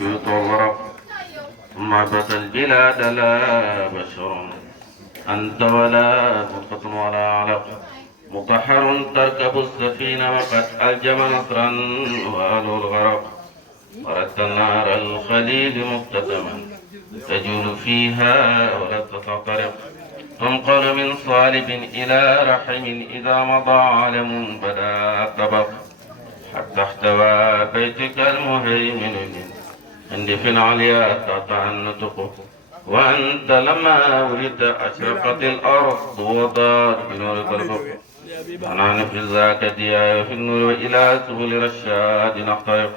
والنبيوت والورق ثم عبث البلاد لا بشر أنت ولا نطفة ولا علق مطهر تركب السفينة وقد ألجم نصرا وآل الغرق وردت النار الخليل مقتسما تجول فيها ولا تتطرق تنقل من صالب إلى رحم إذا مضى عالم بدا طبق حتى احتوى بيتك المهيمن من عند في العليا تقطع النطق وأنت لما ولدت أشرقت الأرض وضاءت بنورك الأفق ونحن في ذاك الدياء في النور وإلى سبل رشاد نخترق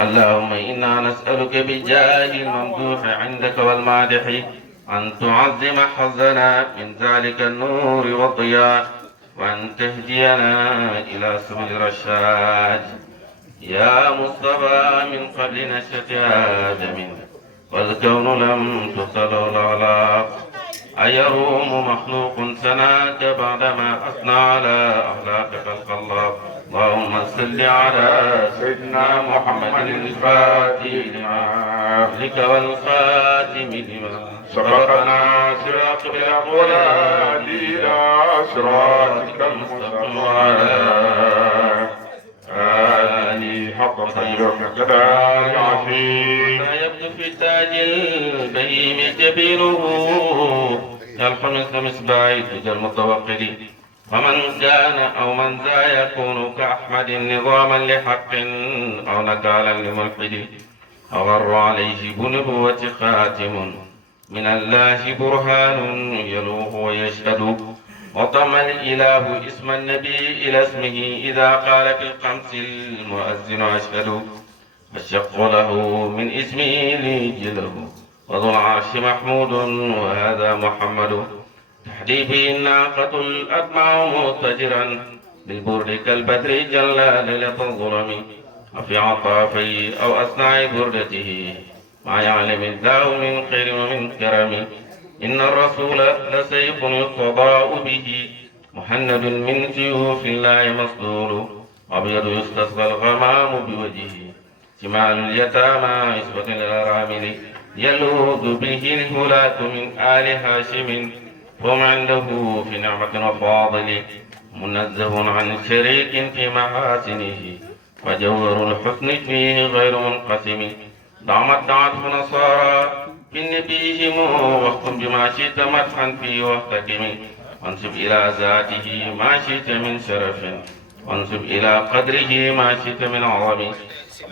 اللهم إنا نسألك بجاه الممدوح عندك والمادح أن تعظم حظنا من ذلك النور والضياء وأن تهدينا إلى سبل الرشاد يا مصطفى من قبل نشأة آدم والكون لم تصل الأعلاق أيروم مخلوق سناك بعدما أثنى على أخلاق خلق الله اللهم صل على سيدنا محمد الفاتح لما أغلق والخاتم لما سبقنا صراط الأولاد إلى صراطك المستقيم وعلى آله حق قدره ومقداره العظيم يبدو في تاج البهيم جبينه يلحم مثل مصباح الدجى المتوقد ومن كان أو من ذا يكون كأحمد نظاما لحق أو نكالا لملحد أغر عليه بنبوة خاتم من الله برهان يلوح ويشهد وضم الإله اسم النبي إلى اسمه إذا قال في الخمس المؤذن أشهد الشق له من اسمه ليجله وذو العرش محمود وهذا محمد تحدي به الناقة الأدمع متجرا بالبرد كالبدر جل ليلة الظلم وفي عطافي أو أثناء بردته ما يعلم الله من خير ومن كرم إن الرسول لسيف يستضاء به مهند من سيوف الله مسلول أبيض يستسقى الغمام بوجهه شمال اليتامى عصبة الأرامل يلوذ به الهلاك من آل هاشم هم عنده في نعمة وفاضل منزه عن شريك في محاسنه وجوهر الحسن فيه غير منقسم دعمت دعته نصارى بالنبيهم واختم بما شئت مدحا فيه واحتكم وانسب إلى ذاته ما شئت من شرف وانسب إلى قدره ما شئت من عظم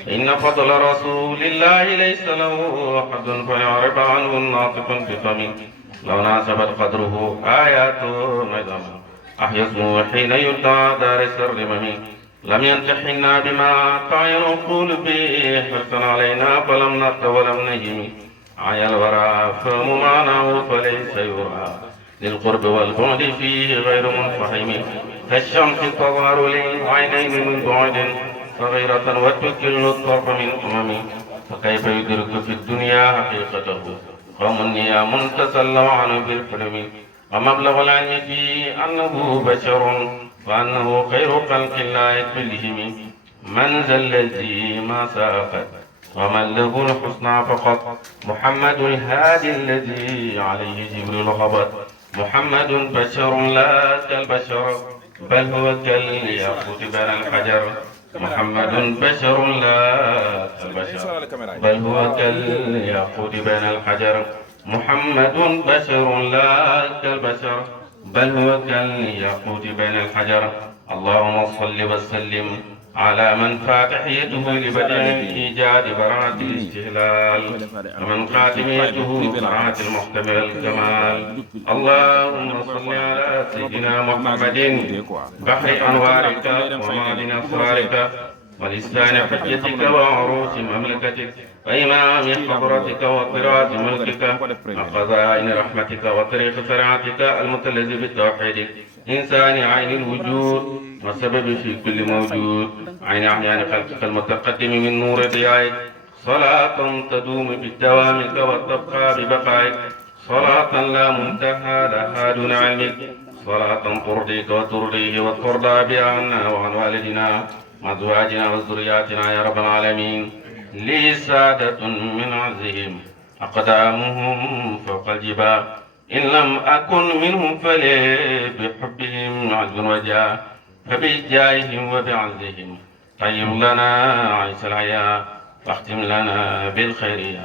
إن فضل رسول الله ليس له أحد فيعرف عنه الناطق بفم لو ناسبت قدره آيات نظما أحيا اسمه حين يدعى دارس الرمم لم ينتحنا بما تعين القول به حرصا علينا فلم نرت ولم نجم عيا الورى فهم معناه فليس يرى للقرب والبعد فيه غير منفحم كالشمس تظهر للعينين من بعد صغيرة وتكل الطرف من أمم فكيف يدرك في الدنيا حقيقته قوم نيام تسلوا عنه بالحلم ومبلغ العلم فيه أنه بشر وأنه خير خلق الله كلهم من ذا الذي ما ساقت ومن له الحسنى فقط محمد الهادي الذي عليه جبريل هبط محمد بشر لا كالبشر بل هو كالياقوت بين الحجر محمد بشر لا كالبشر بل هو كالياقوت بين الحجر محمد بشر لا كالبشر بل هو كالياقوت بين الحجر اللهم صل وسلم على من فاتح يده لبدء إيجاد براءة الاستهلال ومن خاتم يده براءة المحتمل الكمال اللهم صل على سيدنا محمد بحر أنوارك ومعدن أسرارك ولسان حجتك وعروس مملكتك وإمام حضرتك وطراز ملكك وخزائن رحمتك وطريق شريعتك المتلذذ بالتوحيد إنسان عين الوجود وسبب في كل موجود عين أعيان خلقك المتقدم من نور ضيائك صلاة تدوم بالدوام وتبقى ببقائك صلاة لا منتهى لها دون علمك صلاة ترضيك وترضيه وترضى بها عنا وعن والدنا وأزواجنا وذرياتنا يا رب العالمين لي سعادة من عزهم أقدامهم فوق الجبال إن لم أكن منهم فلي بحبهم عز وجاه فبجاههم وبعزهم طيب لنا عيش الحياة واختم لنا بالخير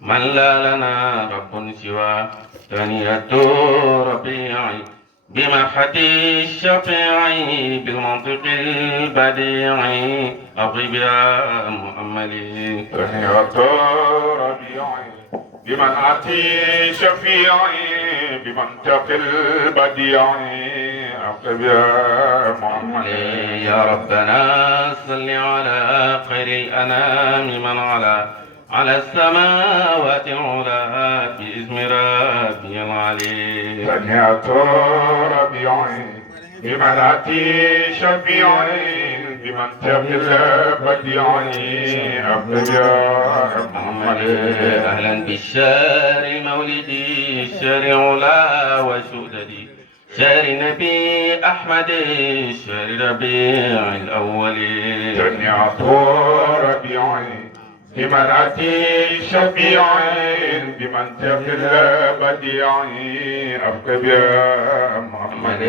من لا لنا رب سوى ثانية ربيعي بمحتي الشفيعي بالمنطق البديعي أطيب يا مؤملي ثانية ربيعي بمنعتي شفيعي بمنطق البديعي أطيب يا محمد يا ربنا صل على خير الأنام من على السماوات العلا باسم ربي العلي ثانية ربيعي بمنعتي شفيعي بمنطق البديعي أطيب يا محمد أهلا بالشهر المولدي الشهر علا وشهددي شهر نبي أحمد شهر ربيع الأول ثانية ربيعي بمنعتي شفيعي بمنطق البديعي أركب يا محمد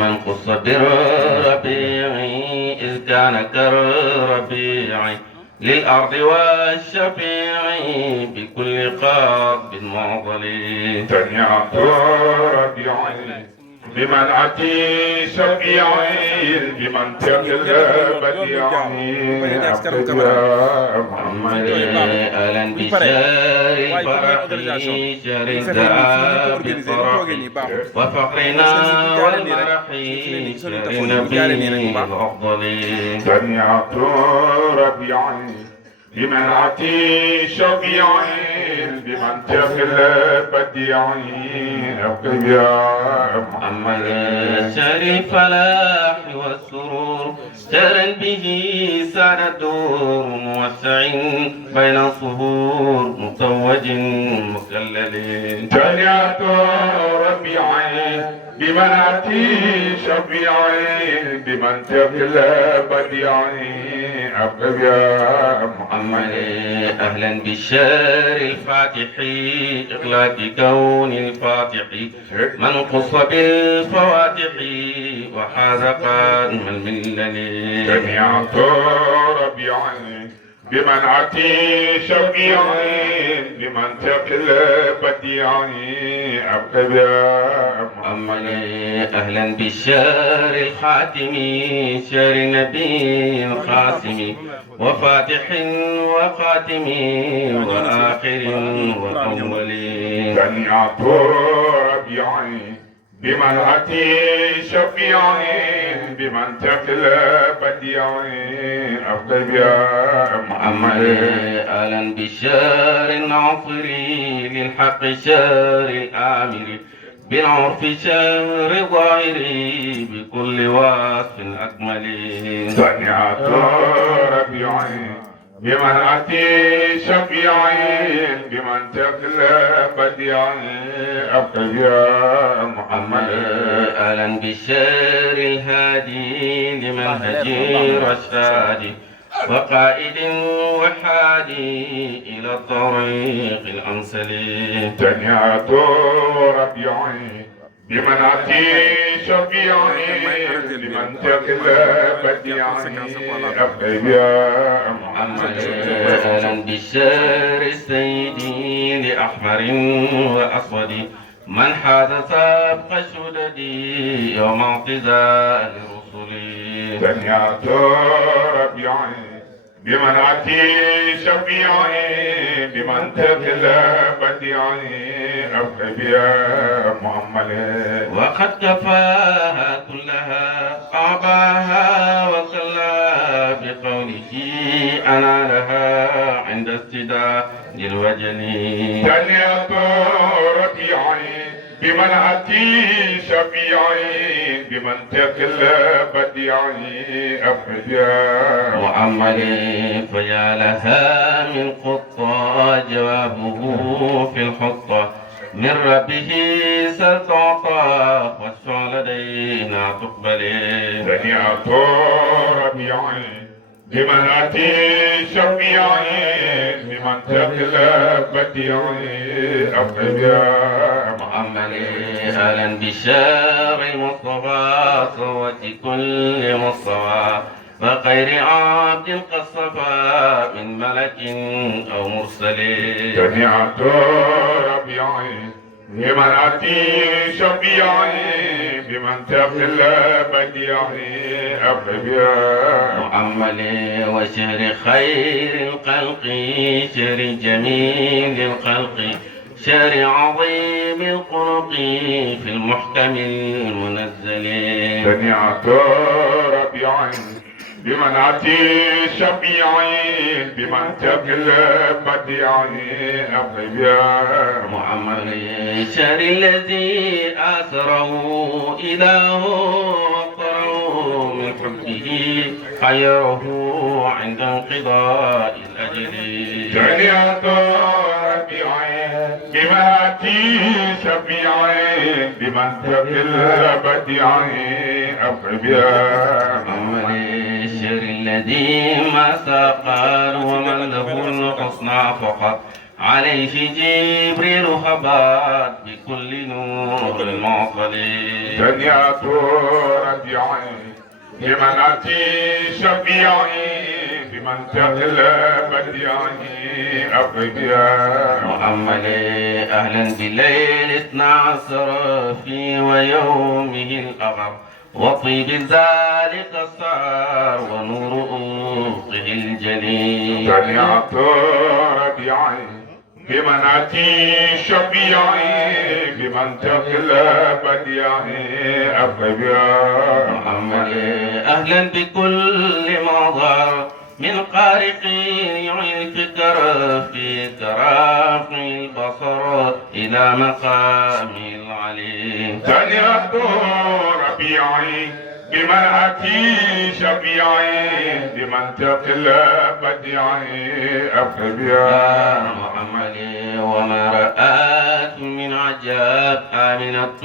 من خص بالربيع إذ كان كالربيع للأرض والشفيع بكل قاب معضل ثانية ربيعي بمنعتي شفيعي بمنطق البديعي أركب يا محمد أهلا بشهر الفرح شهر الذهب بالفرح وفقرنا والمرح شهر النبي الأفضل ثانية ربيعي بمنعتي شفيعي بمنطق البديعي أركب يا محمد شهر الفلاح والسرور شهر به سعد الدور موسع بين الصهور متوج مكلل ثانية ربيعي بمنعتي شفيعي بمنطق البديعي أركب يا محمد أهلا بالشهر الفاتح إغلاق كون الفاتح من قص بالفواتح وحاز قادم الملل ثانية ربيعي بمنعتي شفيعي بمنطق البديعي أركب يا محمد أهلا بالشهر الخاتم شهر النبي الخاتم وفاتح وخاتم وآخر وأول ثانية ربيعي بمنعتي شفيعي بمنطق البديعي أركب يا محمد أهلا بالشهر الناصري للحق شهر الآمر بالعرف شهر ظاهري بكل وصف أكمل ثانية ربيعي بمنعتي شفيعي بمنطق البديعي أركب يا محمد أهلا بالشهر الهادي لمنهج رشاد وقائد وحادي إلى الطريق الأمثل ثانية ربيعي بمنعتي شفيعي بمنطق البديعي أركب يا محمد أهلا بالشهر السيدي لأحمر وأسود من حاز سابق شددي يوم اعتزال رسلي ثانية ربيعي بمنعتي شفيعي بمنطق البديعي أركب يا محمد وقد كفاها كلها أعباها وكلا بقوله أنا لها عند استداء الوجل ثانية ربيعي بمنعتي شفيعي بمنطق البديعي أركب يا وعملي فيا لها من قطة جوابه في الحطة من ربه ستعطى والشع لدينا تقبل ثانية ربيعي بمنعتي شفيعي بمنطق البديعي أطيب يا محمد أهلا بالشار المصطفى صوت كل مصطفى وخير عبد قد صفى من ملك أو مرسل. جميعة ربيعي بمنعتي شفيعي بمنطق البديعي أطيب يا محمد وشهر خير الخلق شهر جميل الخلق شهر عظيم الخلق في المحكم المنزل. جميعة ربيعي بمنعتي شفيعي بمنطق البديعي أطيب يا محمد الشهر الذي آثره إله وقره من حبه خيره عند انقضاء الأجل. جميعة ربيعي بمنعتي شفيعي بمنطق البديعي أطيب يا محمد الشهر الذي ما ساقر ومن له الحسنى فقط عليه جبريل هبط بكل نور المعطل. جميعة ربيعي بمنعتي شفيعي بمنطق البديعي أطيب يا محمد أهلا بالليل 12 في ويومه الأغر وطيب ذلك السار ونور أفقه الجليل. جميعة ربيعي بمنعتي شفيعي بمنطق البديعي أطيب يا محمد أهلا بكل مظهر من قارق يعي الفكر في تراق البصر إلى مقام العلي. جميعة ربيعي بمنعتي شفيعي بمنطق البديعي أطيب يا محمد وما رأت من عجاب آمنة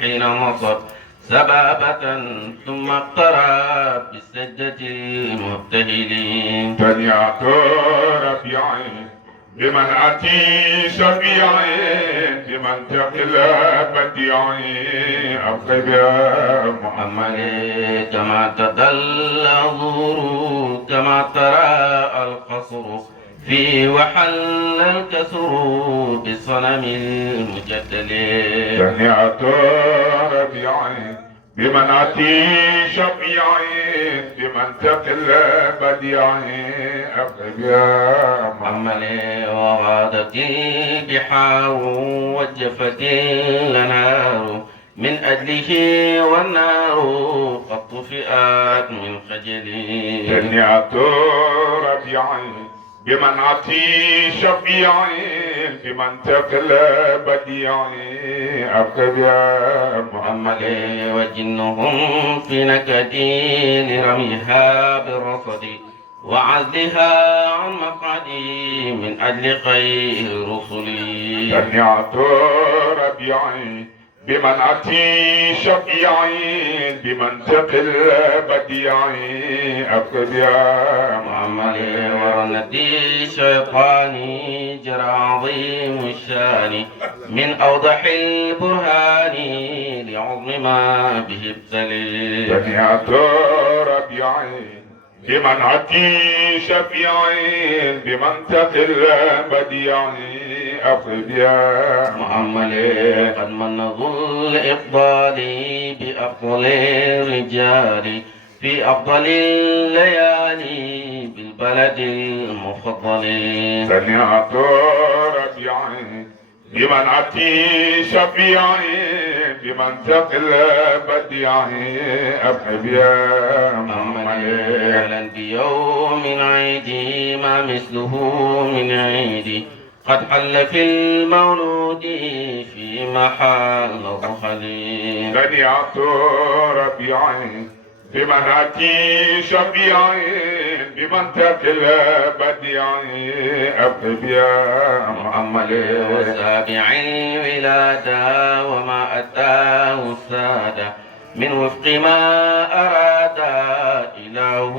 حين نصت سبابة ثم اقترب بالسجدة المبتهلين. جميعة ربيعي بمنعتي شفيعي بمنطق البديعي أطيب يا محمد كما تدل الظهور كما ترى القصر في وحل الكسر بالصنم المجدل. جميعة ربيعي بمنعتي شفيعي بمنطق البديعي أطيب يا محمد وغادت البحار وجفت الأنهار من أجله والنار قد طفئت من خجلي. جميعة ربيعي بمنعتي شفيعي بمنطق البديعي أطيب يا محمد وجنهم في نكدي لرميها بالرصد وعزلها عن مقعدي من أجل خير رسلي. جميعة ربيعي بمنعتي شفيعي بمنطق البديعي أطيب يا محمد ورنتي شيطاني جرى عظيم الشان من أوضح البرهان لعظم ما به ابتلي. جميعة ربيعي بمنعتي شفيعي بمنطق البديعي أطيب يا محمد قد من ذو الإفضال بأفضل الرجال في أفضل الليالي بالبلد المفضل. جميعة ربيعي بمنعتي شفيعي بمنطق البديعي أطيب يا محمد أهلا بيوم عيدي ما مثله من عيدي قد حل في المولود في محل ظهري. جميعة ربيعي بمنعتي شفيعي بمنطق البديعي أطيب يا محمد وسابع الولادة وما أتاه السادة من وفق ما أراد إله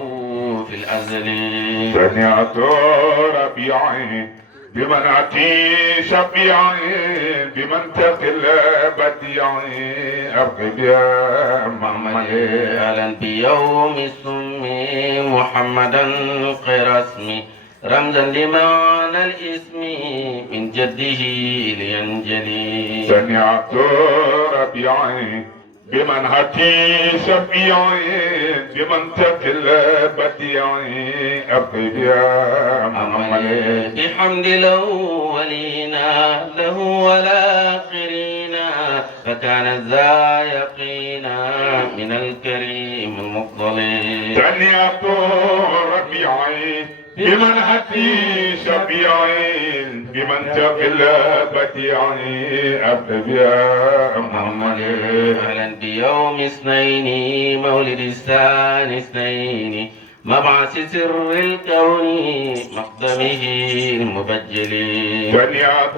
في للأزل سمعت ربيعي بمنعتي شفيعي بمنطق البديعي أرقب يا محمد أهلا بيوم سمي محمدا خير اسمي رمزا لمعنى الاسم من جده لينجلي سمعت ربيعي بمنهتي شفيعي بمنطق البديعي أرقب يا محمد بحمد الأولين له والآخرين فكان ذا يقينا من الكريم المفضل سمعت ربيعي بمنهتي شفيعي بمنطق البديعي أرقب يا محمد أهلا بيوم اثنين مولد الثاني اثنين مبعث سر الكون مقدمه المبجل سمعت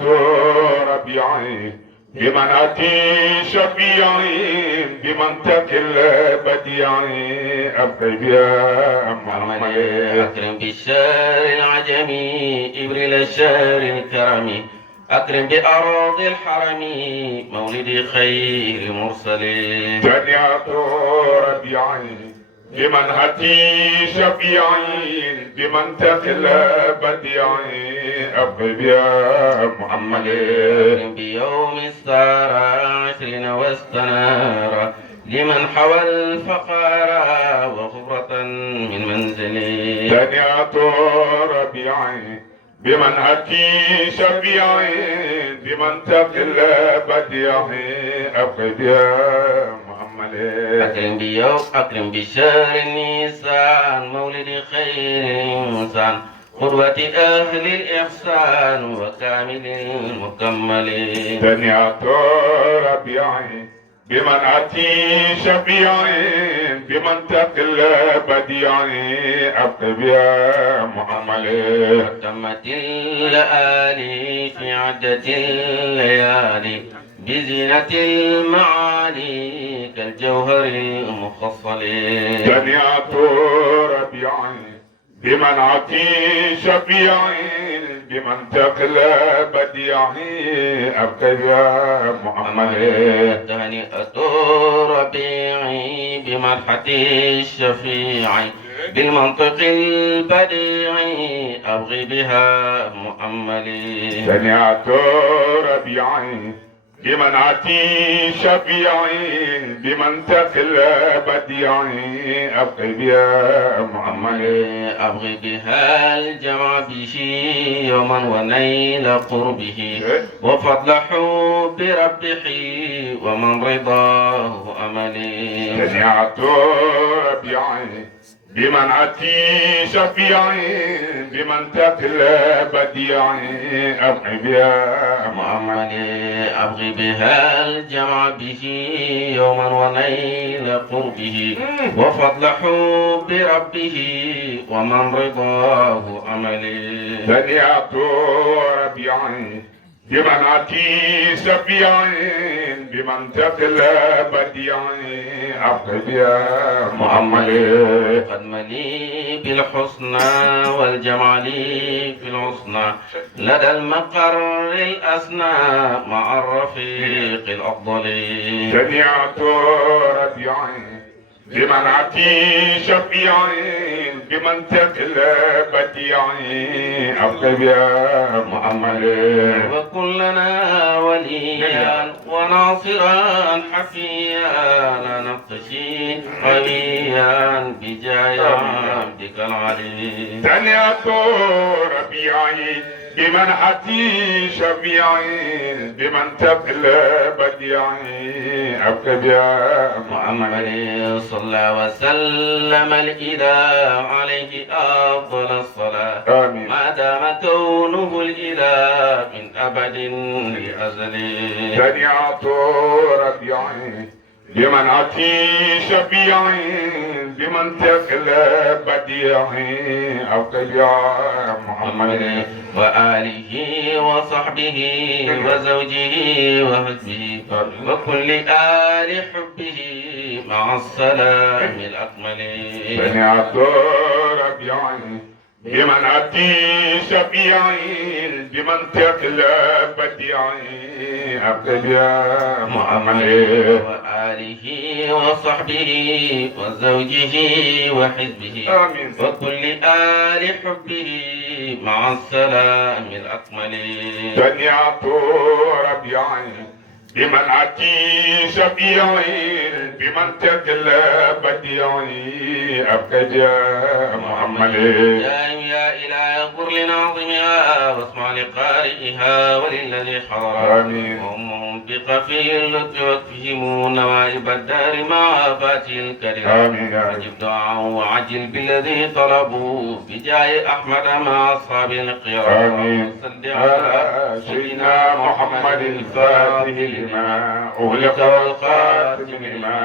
ربيعي بمنعتي شفيعي بمنطق البديعي أرقب يا محمد أكرم بالشهر العجمي إبريل الشهر الكرم أكرم بأرض الحرم مولد خير مرسلين سمعت ربيعي بمنهتي شفيعي بمنطق البديعي أرقب يا محمد أكرم بيوم السارة عشرين واستنار لمن حوى الفقار وخبرة من منزلي سمعت ربيعي بمنهتي شفيعي بمنطق البديعي أرقب يا محمد أكرم بيوم أكرم بشهر النيسان مولد خير الإنسان قدوة أهل الإحسان وكامل المكمل سمعت ربيعي بمنعتي شفيعي بمنطق البديعي أرقب يا محمد تمت الليالي في عدة الليالي بزينة المعالي كالجوهر المفصل سمعت ربيعي بمنعتي شفيعي بمنطق البديعي أرقب يا محمد تهنئة ربيعي بمرحة الشفيع بالمنطق البديع أبغي بها مؤملي سمعت ربيعي بمنعتي شفيعي بمنطق البديعي أرقب يا محمد أبغي بها الجمع به يوما ونيل قربه وفضل حب ربه ومن رضاه أملي سمعت ربيعي بمنعتي شفيعي بمنطق البديعي أرقب يا محمد أبغي بها الجمع به يوما ونيل قربه وفضل حب ربه ومن رضاه أملي سمعت ربيعي بمنعتي شفيعي بمنطق البديعي أرقب يا محمد قد ملي بالحسنى والجمال في الحسنى لدى المقر الأسنى مع الرفيق الأفضل سمعت ربيعي بمنعتي شفيعي بمنطق البديعي أرقب يا محمد وكلنا وليا وناصرا حفيا لا نقتشي قويا بجاه عبدك العلي سمعت ربيعي بمنحتي شفيعي بمنطق البديعي أرقب يا محمد صلى وسلم الإله عليه أفضل الصلاة آمين ما دام كونه الإله من أبد لأزل سمعت ربيعي بمنعتي شفيعي بمنطق البديعي أرقب يا محمد وآله وصحبه وزوجه وحزبه وكل آل حبه مع السلام الأكمل سمعت ربيعي بمنعتي شفيعي بمنطق البديعي أبقى يا محمد وآله وصحبه وزوجه وحزبه آمين وكل آل حبه مع السلام الأكمل. جنيات ربيعي بمنعتي شفيعي بمنطق البديعي أبقى يا محمد يا إلهي اغفر لناظمها واسمع لقارئها وللذي حضر آمين ومنطق في اللطف وكفهم نوائب الدار مع فاته الكريم. آمين أجب دعاءه وعجل بالذي طلبوا بجاه أحمد مع أصحاب القيام. آمين صل على سيدنا محمد الفاتح لما أغلق والخاتم لما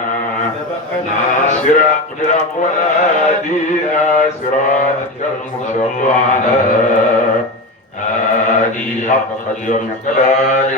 ناصر أقدر ونادينا صراطك المستقيم على آله حق قدر المقدار